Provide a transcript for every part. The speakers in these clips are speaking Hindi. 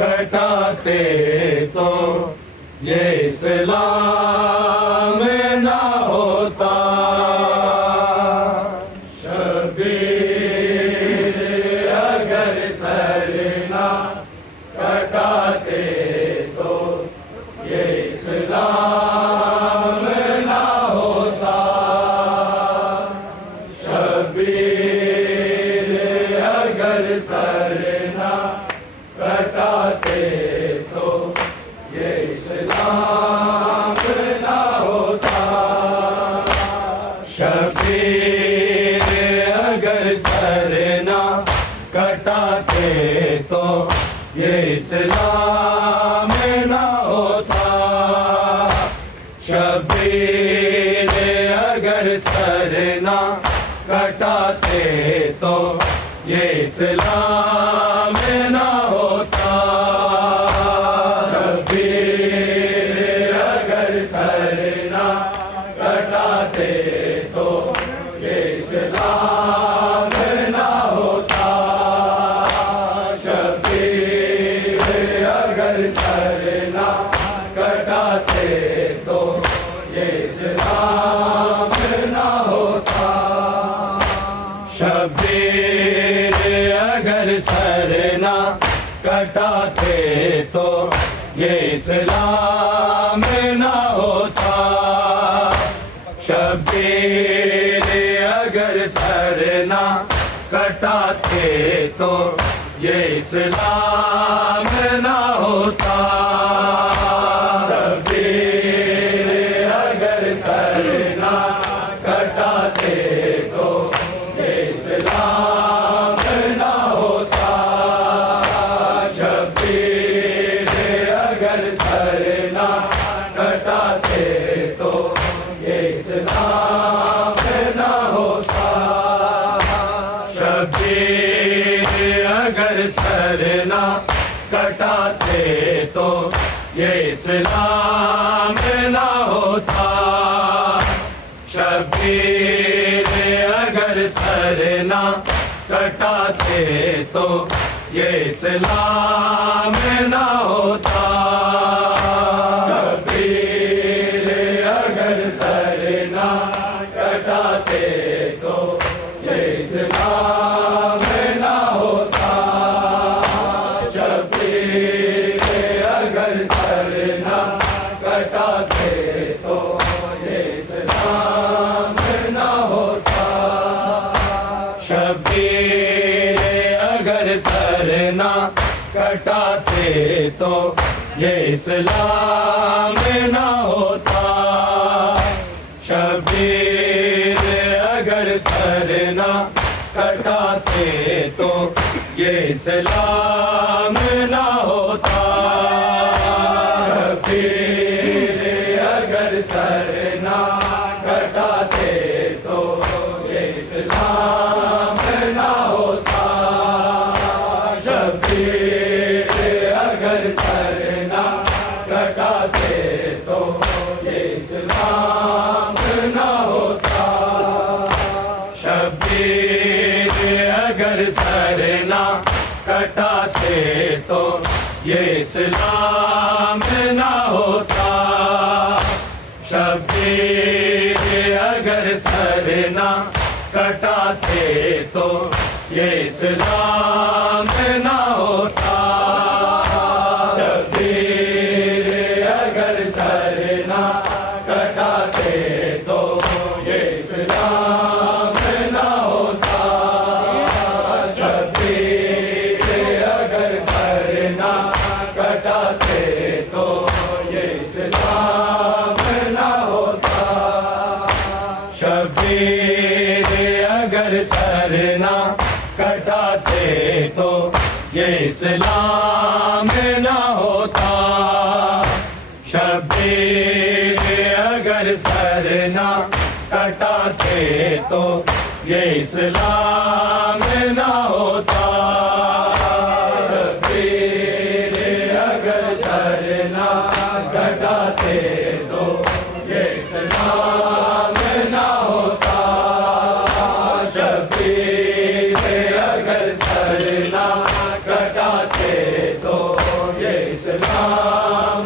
कटाते तो ये इस्लाम ना होता। शबीर अगर सर ना कटाते तो ये इस्लाम ना होता। शबीर अगर सर ना कटाते तो ये इस्लाम ना होता। शबीर अगर सर ना कटाते तो ये इस्लाम ना होता। शबीर अगर सर ना कटाते तो ये इस्लाम ना होता। शबीर अगर सर ना कटाते तो ये इस्लाम ना होता। शबीर अगर सर ना कटाते तो ये इस्लाम ना होता। शबीर अगर सर ना कटाते तो ये इस्लाम ना होता। शबीर अगर सर ना कटाते तो ये इस्लाम ना होता। शबीर अगर सर ना कटाते तो ये इस्लाम ना होता। शबीर अगर सर ना कटाते तो ये इस्लाम ना होता। शबीर अगर सर ना कटाते तो ये इस्लाम ना होता। शबीर अगर सर ना कटाते तो ये इस्लाम ना होता। शबीर अगर सर ना कटाते तो ये इस्लाम ना होता। शबीर अगर सर ना कटाते तो ये इस्लाम ना होता। शबीर अगर सर ना कटाते तो ये इस्लाम ना होता। शबीर अगर सर ना कटाते तो ये इस्लाम ना होता। शबीर अगर सर ना कटाते तो ये इस्लाम ना होता। शबीर अगर सर ना कटाते तो ये इस्लाम ना होता। शबीर अगर सर ना कटाते तो ये इस्लाम ना होता। शबीर अगर सर ना कटाते तो ये इस्लाम ना होता। शबीर अगर सर ना कटाते तो ये इस्लाम ना होता। शबीर अगर सर ना कटाते तो ये इस्लाम ना होता। शबीर अगर सर ना कटाते तो ये इस्लाम ना होता। शबीर अगर सर ना कटाते तो ये इस्लाम ना होता। शबीर अगर सर ना कटाते तो ये इस्लाम ना होता। शबीर अगर सर ना कटाते तो ये इस्लाम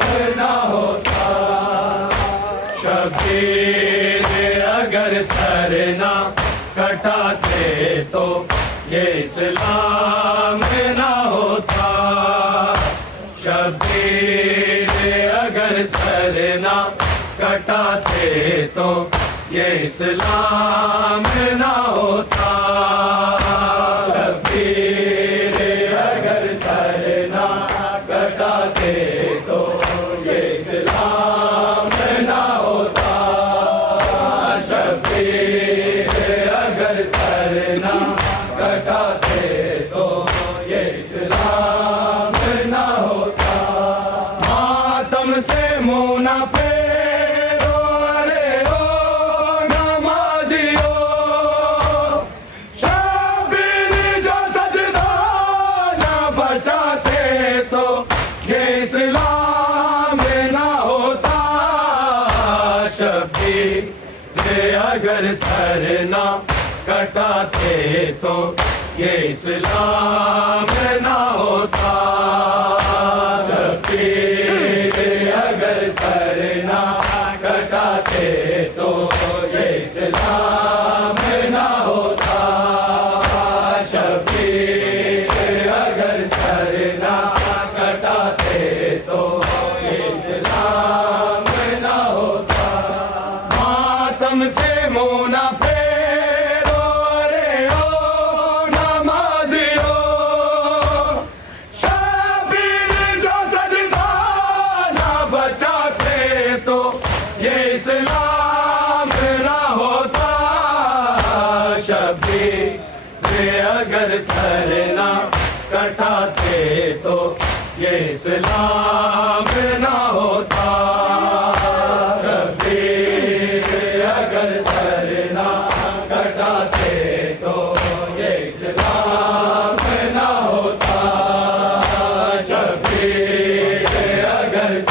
ना होता। शबीर अगर सर ना कटाते तो ये इस्लाम ना होता। शबीर अगर सर ना कटाते तो ये इस्लाम ना होता। शबीर अगर सर ना कटाते तो ये इस्लाम ना होता। शबीर अगर सर ना कटाते तो ये इस्लाम ना होता। मातम से मुँह न फेरो अरे ओ नमाजियो। शबीर जो सजदा न बचाते तो ये इस्लाम ना होता। शबीर अगर सर ना कटाते तो ये इस्लाम ना होता। शबीर अगर सर ना कटाते तो ये इस्लाम ना होता। शबीर अगर सर ना कटाते तो ये इस्लाम ना होता। मातम से मुँह न फेरो अरे ओ नमाजियो। शबीर जो सजदा न बचाते तो ये इस्लाम ना होता। शबीर अगर सर ना कटाते तो ये इस्लाम ना होता।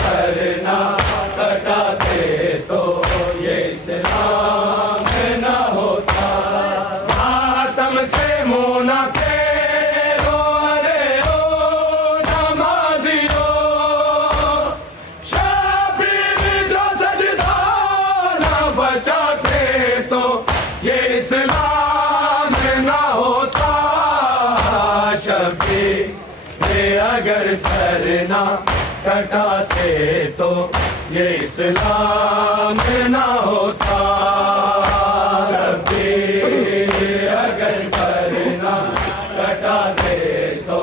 सरना कटाते तो ये इस्लाम न होता। मातम से मुँह न फेरो अरे ओ नमाजियो, शबीर जो सजदा न बचाते तो ये इस्लाम न होता। शबीर अगर सर ना कटाते तो ये इस्लाम न होता। शबीर अगर सर ना कटाते तो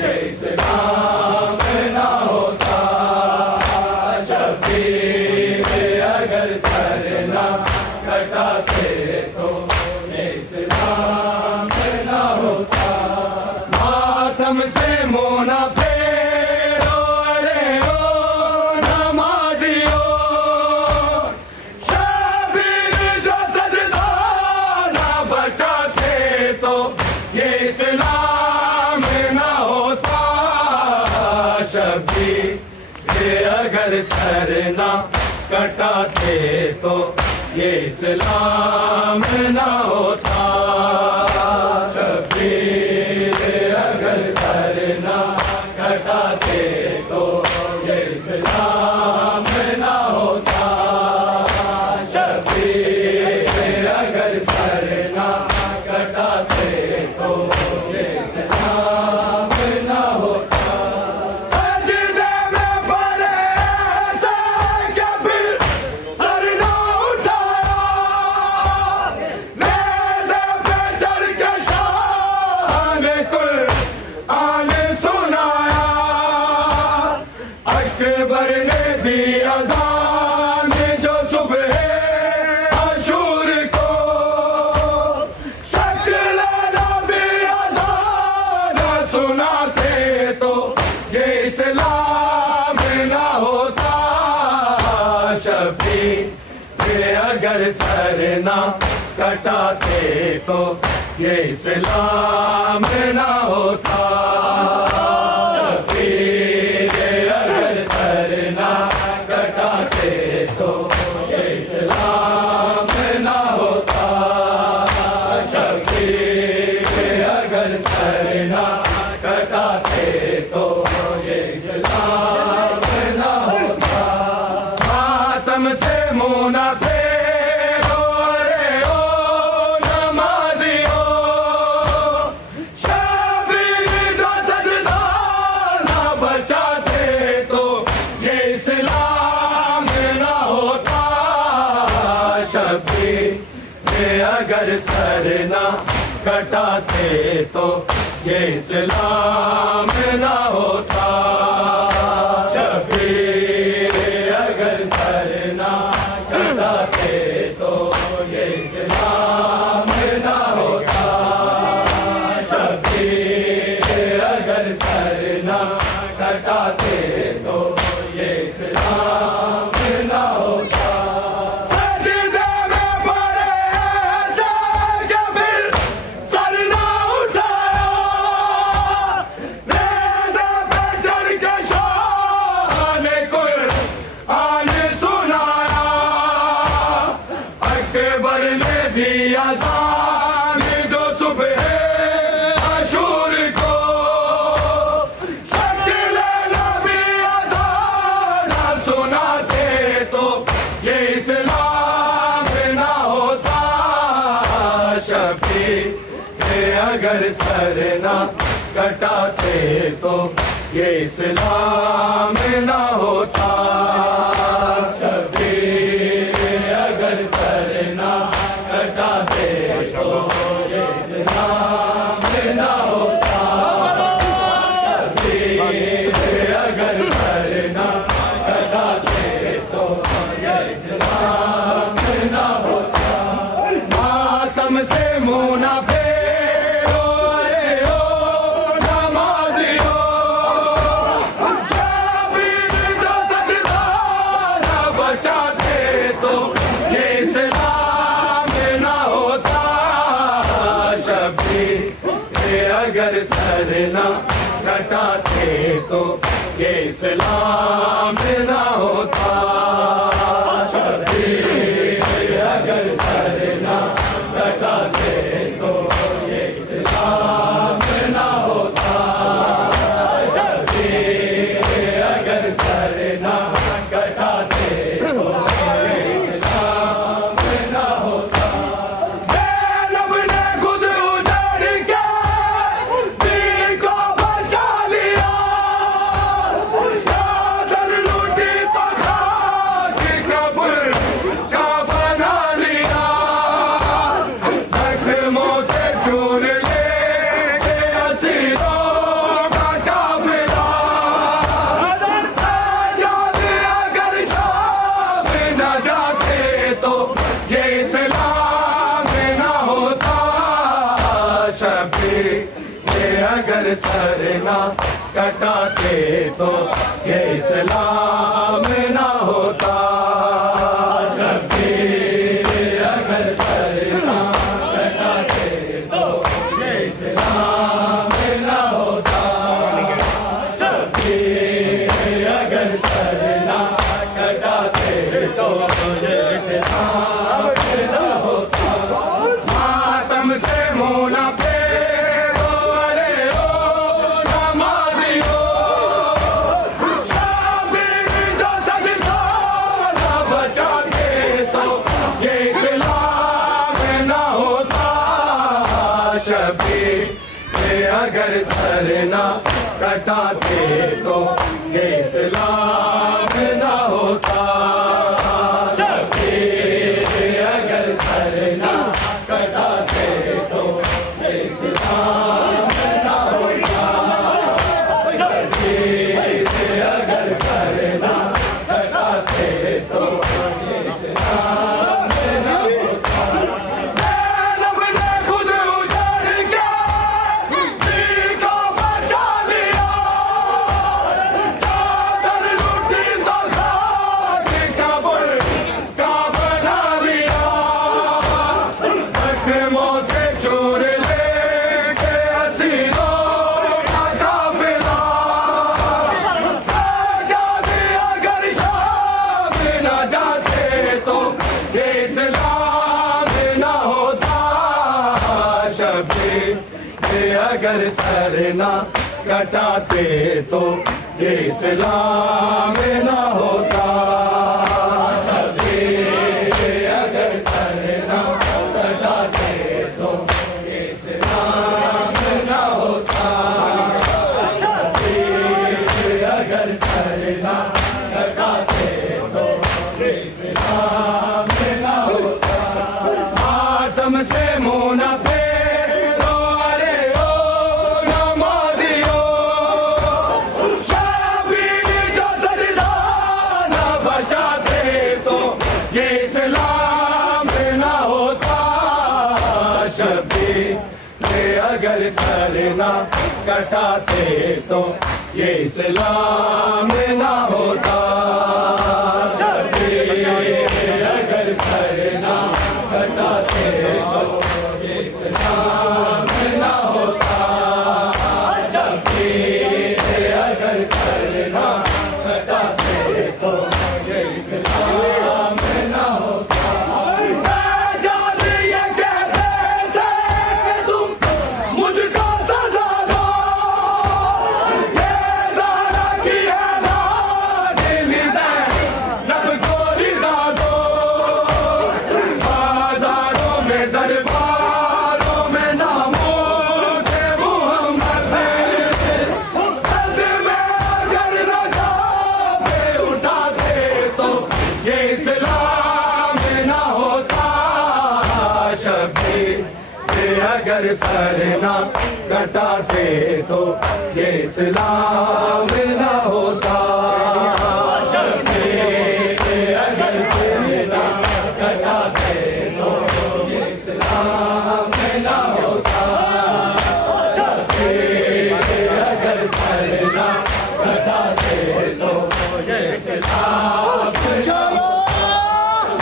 ये इस्लाम न होता। शबीर अगर सर ना कटाते तो ये इस्लाम न होता। मातम से मुँह न फेरो अरे ओ नमाजियो, शबीर जो सजदा न बचाते तो ये इस्लाम न होता। शबीर अगर सर न कटाते तो ये इस्लाम न होता। शबीर अगर सर न कटाते तो ये इस्लाम न होता। शबीर अगर सर न कटाते तो ये इस्लाम न होता। सजदे में पड़े ऐसा कभी सर न उठाया, नेज़े पे चढ़ के शान कुरआन सुनाया। अकबर ने दी अज़ान जो सुबह आशूर को, शक्ल नबी अज़ान सुनाते तो ये इस्लाम न होता। शबीर अगर सर न कटाते तो ये इस्लाम न होता। शबीर अगर सर न कटाते तो ये इस्लाम न होता। शबीर अगर सर न कटाते तो ये इस्लाम न होता। मातम से मुँह न फेरो अरे ओ नमाजियो, शबीर जो सजदा न बचाते तो ये इस्लाम न होता। शबीर अगर सर न कटाते तो ये इस्लाम न होता। शबीर अगर सर न कटाते तो ये इस्लाम न होता। शबीर अगर सर न कटाते तो ये इस्लाम न होता। सजदे में पड़े ऐसा कभी सर न उठाया, नेज़े पे चढ़ के शान कुरआन सुनाया। अकबर ने दी अज़ान जो सुबह आशूर को, शक्ल नबी अज़ान सुनाते तो ये इस्लाम न होता। शबीर अगर सर न कटाते तो ये इस्लाम न होता। शबीर अगर सर न कटाते तो ये इस्लाम न होता। शबीर अगर सर न कटाते तो ये इस्लाम न होता। मातम से मुँह न फेरो अरे ओ नमाजियो, शबीर जो सजदा न बचाते तो ये इस्लाम न होता। शबीर अगर सर न कटाते तो ये इस्लाम ना होता। शबीर अगर सर ना कटाते तो ये इस्लाम ना होता। शबीर अगर सर ना कटाते तो ये इस्लाम ना होता। ज़ैनब ने खुद उजाड़ के दिल को बचा लिया। चादर लूटी तो खाक कब्र का बना लिया। जख्मों से चूर लेके असीरों का काफिला। सजाद अगर शाम न जाते तो ये इस्लाम ना होता। शबीर ये अगर सर ना कटाते तो ये इस्लाम ना होता। शबीर अगर सर ना कटाते तो ये इस्लाम ना होता। शबीर अगर सर ना कटाते तो ये इस्लाम ना होता। मातम से मुँह न फेरो अरे ओ नमाजियो। शबीर जो सजदा न बचाते तो ये इस्लाम ना होता। शबीर ये अगर सर ना कटाते तो ये इस्लाम ना होता। शबीर अगर सर ना कटाते तो ये इस्लाम ना होता। शबीर अगर सर ना कटाते तो ये इस्लाम ना होता। ज़ैनब ने खुद उजाड़ के दिल को बचा लिया। चादर लूटी तो खाक कब्र का बना लिया। जख्मों से चूर लेके असीरों का काफिला। सजाद अगर शाम न जाते तो ये इस्लाम ना होता। शबीर ये अगर सर ना कटाते तो ये इस्लाम ना होता। शबीर अगर सर ना कटाते तो ये इस्लाम ना होता। शबीर अगर सर ना कटाते तो ये इस्लाम ना होता। मातम से मुँह न फेरो अरे ओ नमाजियो। शबीर जो सजदा न बचाते तो ये इस्लाम ना होता। शबीर ये अगर सर ना कटाते तो ये इस्लाम ना होता। शबीर अगर सर ना कटाते तो ये इस्लाम ना होता। शबीर अगर सर ना कटाते तो ये इस्लाम ना होता। सजाद ये कहते थे कि तुम मुझको सजा दो। ये ज़ारा की है ना दिल ज़ैनब को रिदा दो। बाजारों में दरबारों में नामों से मुहम्मद सदमे अगर न जाते उठाते तो ये इस्लाम ना होता। शबीर ये अगर सर ना कटाते तो ये इस्लाम ना होता। शबीर अगर सर ना कटाते तो ये इस्लाम ना होता। शबीर अगर सर ना कटाते तो ये इस्लाम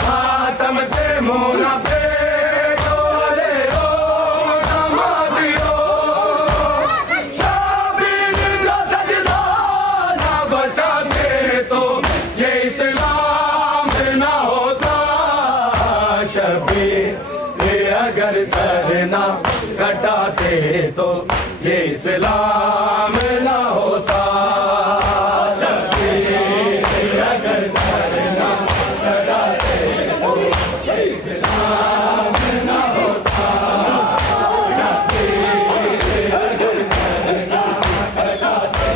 मातम से मुँह न फेरो अरे ओ नमाजियो। शबीर जो सजदा न इस्लाम ना होता, शबीर से अगर सर ना कटाते तो ये इस्लाम ना होता, शबीर से अगर सर ना कटाते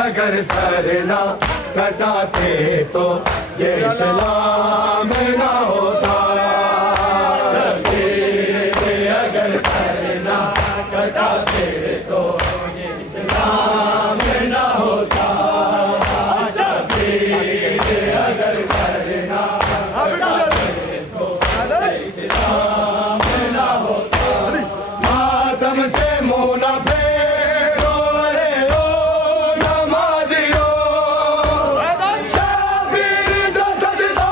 अगर सर ना कटाते तो ये इस्लाम ना होता, अगर सर ना कटाते तो ये इस्लाम ना होता, अगर सर ना कटाते तो ये इस्लाम ना होता, मातम से मुँह न फेरो रे ओ नमाजियो, शबीर का सजदा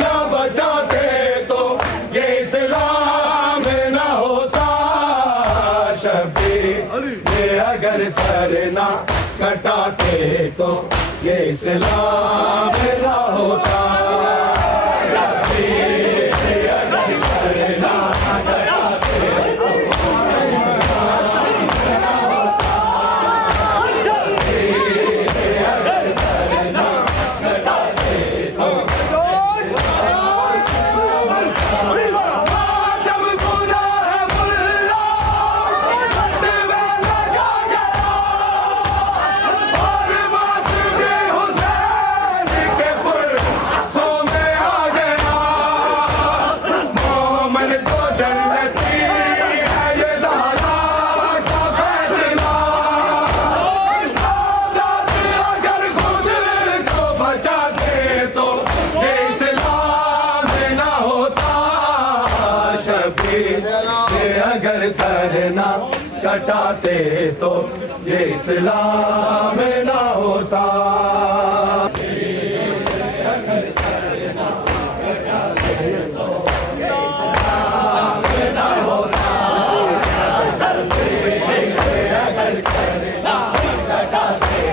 न बचाते तो ये इस्लाम ना होता, शबीर अगर सर ना कटाते तो ये इस्लाम ना होता, शबीर अगर सर ना कटाते तो अगर सर ना कटाते तो ये इस्लाम ना होता, अगर सर ना कटाते तो ये इस्लाम ना होता, अगर सर ना कटाते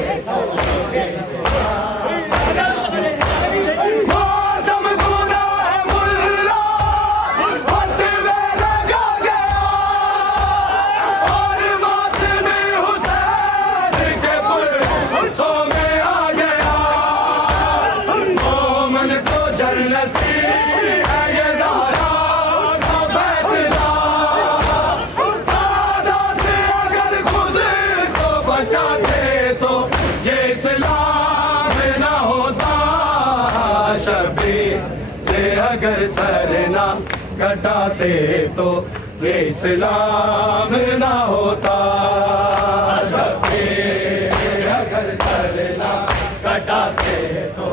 तो ये अगर सर ना कटाते तो ये इस्लाम ना होता, अगर सर ना कटाते तो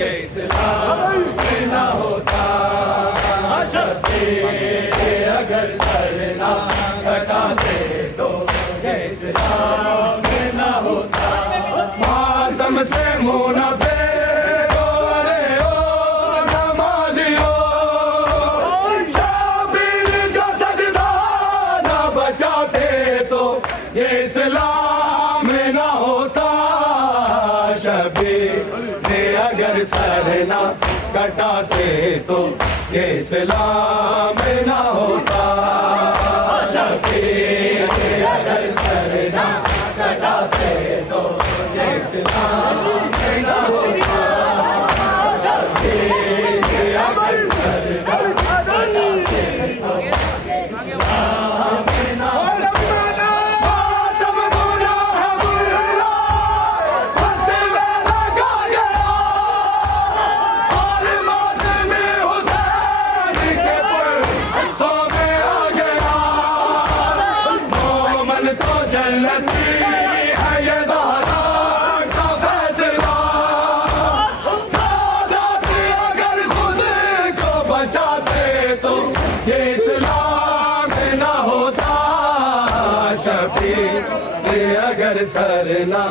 ये इस्लाम ना होता, अगर सर ना कटाते तो ये इस्लाम ना होता, मातम से मुँह न फेरो रे ओ नमाजियो, शबीर का सजदा न बचाते तो ये इस्लाम ना होता, शबीर अगर सर ना कटाते तो ये इस्लाम ना होता, शबीर अगर सर ना कटाते तो ये इस्लाम ना होता, शबीर अगर सर ना कटाते तो सो में आ गया, ना